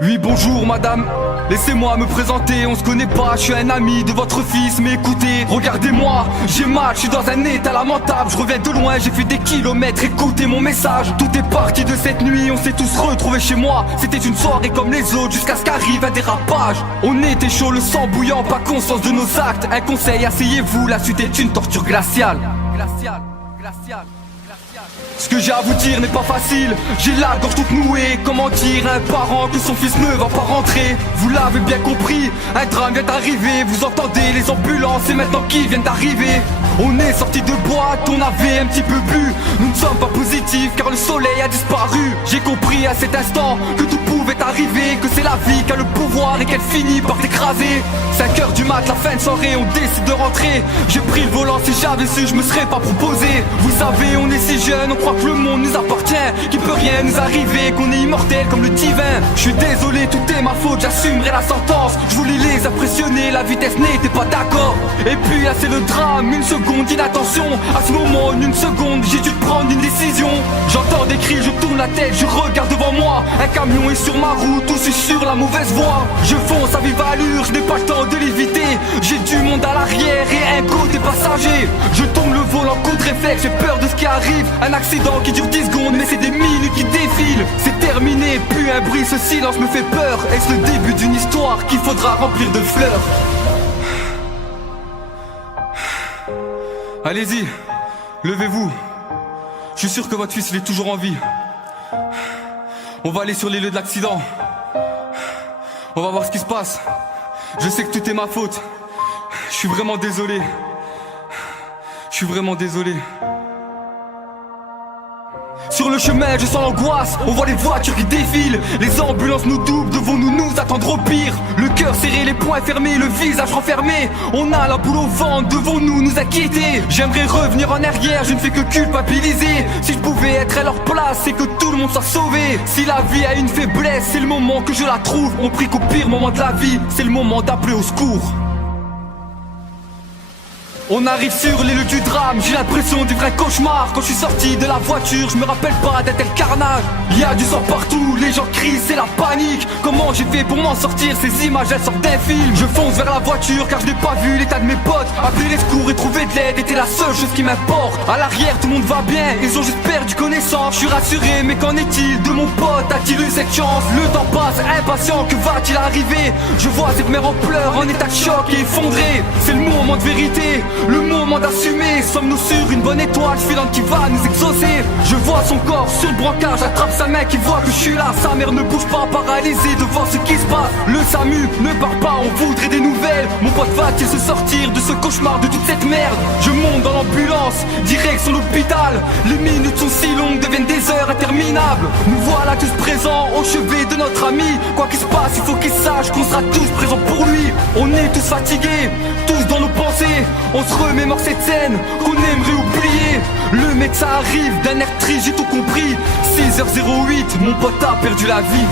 Oui bonjour madame, laissez-moi me présenter, on se connaît pas, je suis un ami de votre fils, mais écoutez, regardez-moi, j'ai mal, je suis dans un état lamentable, je reviens de loin, j'ai fait des kilomètres, écoutez mon message, tout est parti de cette nuit, on s'est tous retrouvés chez moi, c'était une soirée comme les autres, jusqu'à ce qu'arrive un dérapage, on était chaud, le sang bouillant, pas conscience de nos actes, un conseil, asseyez-vous, la suite est une torture glaciale. Ce que j'ai à vous dire n'est pas facile, j'ai la gorge toute nouée. Comment dire à un parent que son fils ne va pas rentrer? Vous l'avez bien compris, un drame vient d'arriver. Vous entendez les ambulances et maintenant qui viennent d'arriver. On est sorti de boîte, on avait un petit peu bu. Nous ne sommes pas positifs car le soleil a disparu. J'ai compris à cet instant que tout pouvait arriver, que c'est la vie qui a le pouvoir et qu'elle finit par t'écraser. 5h du mat, la fin de soirée, on décide de rentrer. J'ai pris le volant, si j'avais su, je me serais pas proposé. Vous savez, on est si jeunes, on croit que le monde nous appartient, qu'il peut rien nous arriver, qu'on est immortel comme le divin. Je suis désolé, tout est ma faute, j'assumerai la sentence. Je voulais les impressionner, la vitesse n'était pas d'accord. Et puis là c'est le drame, une seconde d'inattention. À ce moment, en une seconde, j'ai dû prendre une décision. J'entends des cris, je tourne la tête, je regarde devant moi. Un camion est sur ma route, ou je suis sur la mauvaise voie. Je fonce à vive allure, je n'ai pas le temps de l'éviter. J'ai du monde à l'arrière et un côté passager. Je tombe le volant, coup de réflexe, j'ai peur de ce qui arrive. Un accident qui dure 10 secondes, mais c'est des minutes qui défilent. C'est terminé, plus un bruit, ce silence me fait peur. Est-ce le début d'une histoire qu'il faudra remplir de fleurs? Allez-y, levez-vous. Je suis sûr que votre fils il est toujours en vie. On va aller sur les lieux de l'accident. On va voir ce qui se passe. Je sais que tout est ma faute. Je suis vraiment désolé. Je suis vraiment désolé. Sur le chemin, je sens l'angoisse, on voit les voitures qui défilent. Les ambulances nous doublent, devons-nous nous attendre au pire? Le cœur serré, les poings fermés, le visage renfermé. On a la boule au ventre, devons-nous nous inquiéter? J'aimerais revenir en arrière, je ne fais que culpabiliser. Si je pouvais être à leur place, c'est que tout le monde soit sauvé. Si la vie a une faiblesse, c'est le moment que je la trouve. On prie qu'au pire moment de la vie, c'est le moment d'appeler au secours. On arrive sur les lieux du drame, j'ai l'impression du vrai cauchemar. Quand je suis sorti de la voiture, je me rappelle pas d'un tel carnage. Il y a du sang partout, les gens crient, c'est la panique. Comment j'ai fait pour m'en sortir? Ces images elles sortent d'un film. Je fonce vers la voiture car je n'ai pas vu l'état de mes potes. Appeler les secours et trouver de l'aide était la seule chose qui m'importe. À l'arrière tout le monde va bien, ils ont juste perdu connaissance. Je suis rassuré mais qu'en est-il de mon pote? A-t-il eu cette chance? Le temps passe, impatient, que va-t-il arriver? Je vois cette mère en pleurs, en état de choc et effondrée. C'est le moment de vérité, le moment d'assumer. Sommes-nous sur une bonne étoile filante qui va nous exaucer? Je vois son corps sur le brancard, j'attrape sa main qui voit que je suis là. Sa mère ne bouge pas, paralysée devant ce qui se passe. Le SAMU ne part pas, on voudrait des nouvelles. Mon pote va-t-il se sortir de ce cauchemar, de toute cette merde? Je monte dans l'ambulance, direction l'hôpital. Les minutes sont si longues, deviennent des heures interminables. Nous voilà tous présents au chevet de notre ami. Quoi qu'il se passe, il faut qu'il sache qu'on sera tous présents pour lui. On est tous fatigués, tous dans nos pensées. On se remémore cette scène qu'on aimerait oublier. Le médecin arrive d'un air triste, j'ai tout compris. 6h08, mon pote a perdu la vie.